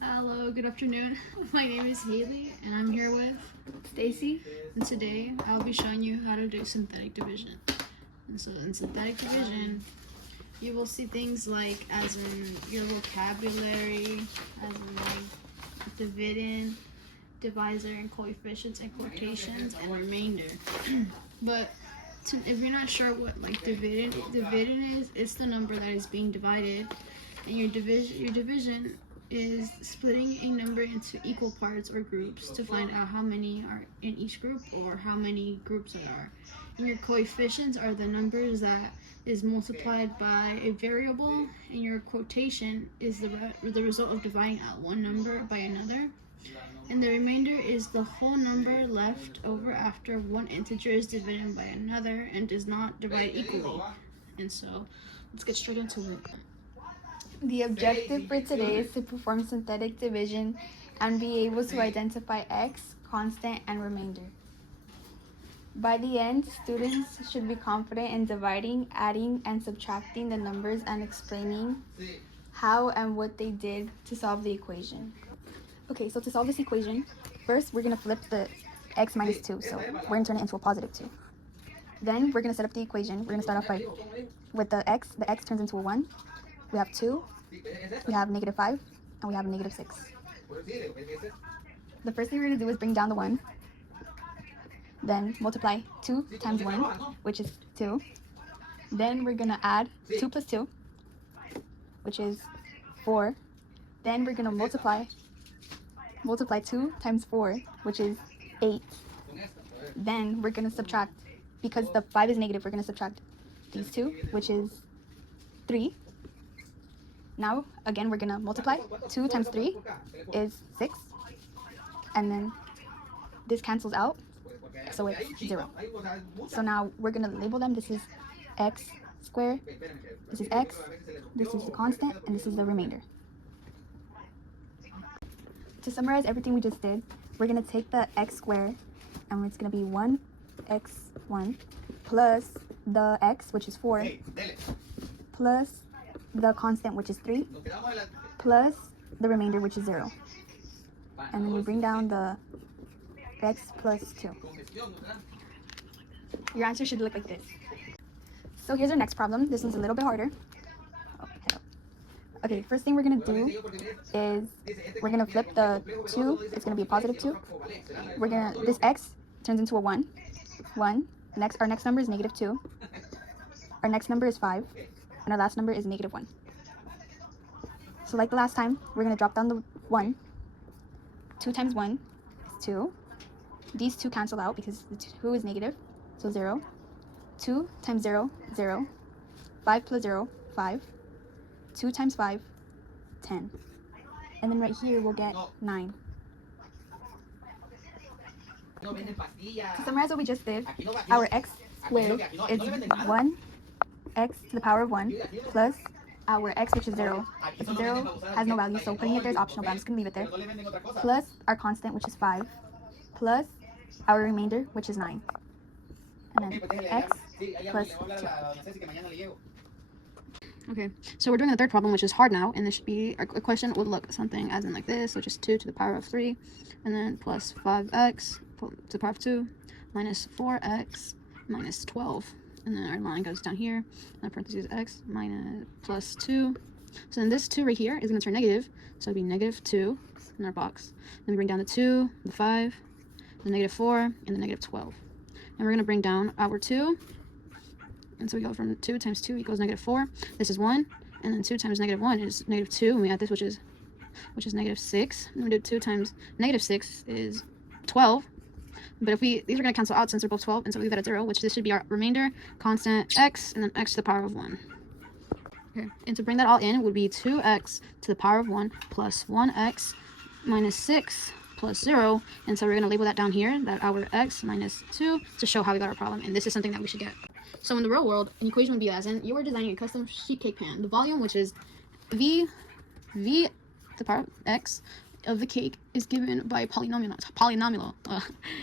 Hello, good afternoon. My name is Haley and I'm here with Stacy, and today I'll be showing you how to do synthetic division. And so in synthetic division, you will see things like as in your vocabulary, as in like dividend, divisor, and coefficients and quotations and remainder. But if you're not sure what like dividend is, it's the number that is being divided, and your division is splitting a number into equal parts or groups to find out how many are in each group or how many groups there are. And your coefficients are the numbers that is multiplied by a variable, and your quotation is the result of dividing out one number by another. And the remainder is the whole number left over after one integer is divided by another and does not divide equally. And so let's get straight into it. The objective for today is to perform synthetic division and be able to identify x, constant, and remainder. By the end, students should be confident in dividing, adding, and subtracting the numbers and explaining how and what they did to solve the equation. Okay, so to solve this equation, first we're going to flip the x minus 2, so we're going to turn it into a positive 2. Then we're going to set up the equation. We're going to start off with the x turns into a 1. We have 2, we have negative 5, and we have a negative 6. The first thing we're going to do is bring down the 1. Then multiply 2 times 1, which is 2. Then we're going to add 2 plus 2, which is 4. Then we're going to multiply 2 times 4, which is 8. Then we're going to subtract, because the 5 is negative, we're going to subtract these 2, which is 3. Now, again, we're going to multiply. 2 times 3 is 6. And then this cancels out, so it's 0. So now we're going to label them. This is x squared, this is x, this is the constant, and this is the remainder. To summarize everything we just did, we're going to take the x squared, and it's going to be 1x1 plus the x, which is 4, plus the constant, which is 3, plus the remainder, which is 0. And then we bring down the x plus 2. Your answer should look like this. So here's our next problem. This one's a little bit harder. Okay, first thing we're going to do is we're going to flip the 2. It's going to be a positive 2. This x turns into a 1. Our next number is negative 2. Our next number is 5. And our last number is negative 1. So like the last time, we're going to drop down the 1. 2 times 1 is 2. These 2 cancel out because the 2 is negative, so 0. 2 times 0, 0. 5 plus 0, 5. 2 times 5, 10. And then right here, we'll get 9. To summarize what we just did, our x squared is 1 x to the power of 1 plus our x, which is 0. 0 has no value, so putting it there is optional, but I'm just going to leave it there. Plus our constant, which is 5. Plus our remainder, which is 9. And then x plus 2. Okay, so we're doing the third problem, which is hard now, and this should be, our question would look something as in like this, which is 2 to the power of 3, and then plus 5x to the power of 2, minus 4x minus 12. And then our line goes down here, and the parentheses x minus plus 2. So then this 2 right here is going to turn negative, so it'd be negative 2 in our box. Then we bring down the 2, the 5, the negative 4, and the negative 12. And we're going to bring down our 2. And so we go from 2 times 2 equals negative 4. This is 1. And then 2 times negative 1 is negative 2. And we add this, which is negative 6. And we do 2 times negative 6 is 12. But these are going to cancel out since they're both 12. And so we leave that at 0, which this should be our remainder, constant x, and then x to the power of 1. Okay. And to bring that all in would be 2x to the power of 1 plus 1x minus 6 plus 0. And so we're going to label that down here, that our x minus 2, to show how we got our problem. And this is something that we should get. So in the real world, an equation would be as in you are designing a custom sheet cake pan. The volume, which is v to the power of x of the cake, is given by a polynomial,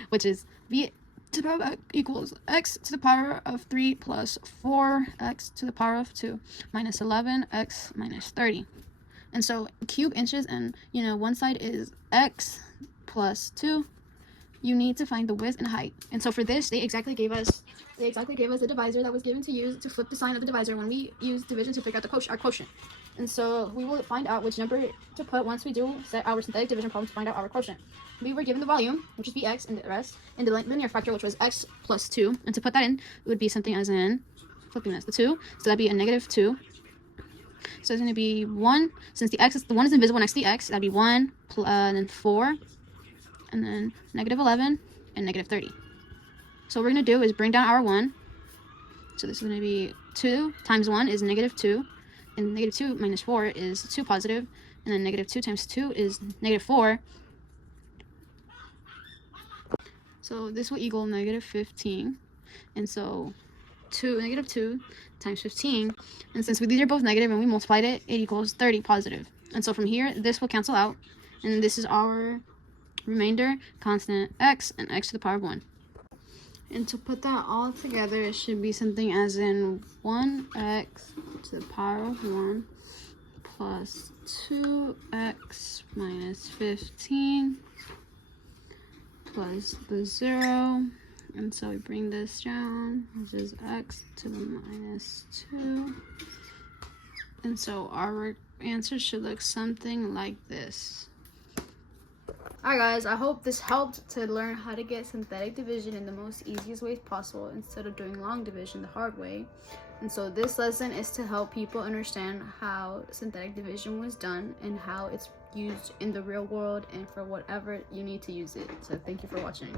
which is v to the power of x equals x to the power of 3 plus 4x to the power of 2 minus 11x minus 30. And so cube inches, and you know, one side is x plus 2. You need to find the width and height. And so for this, they exactly gave us the divisor that was given to use to flip the sign of the divisor when we use division to figure out our quotient. And so we will find out which number to put once we do set our synthetic division problem to find out our quotient. We were given the volume, which is bx, and the rest, and the linear factor, which was x plus 2. And to put that in, it would be something as in, flipping this, the 2. So that'd be a negative 2. So it's going to be 1. Since the 1 is invisible next to the x, that'd be 1, and then 4, and then negative 11, and negative 30. So what we're going to do is bring down our 1. So this is going to be 2 times 1 is negative 2. And negative 2 minus 4 is 2 positive. And then negative 2 times 2 is negative 4. So this will equal negative 15. And so negative 2 times 15. And since these are both negative and we multiplied it, it equals 30 positive. And so from here, this will cancel out. And this is our remainder constant x and x to the power of 1. And to put that all together, it should be something as in 1x to the power of 1 plus 2x minus 15 plus the 0. And so we bring this down, which is x to the minus 2. And so our answer should look something like this. Alright guys, I hope this helped to learn how to get synthetic division in the most easiest ways possible instead of doing long division the hard way. And so this lesson is to help people understand how synthetic division was done and how it's used in the real world and for whatever you need to use it. So thank you for watching.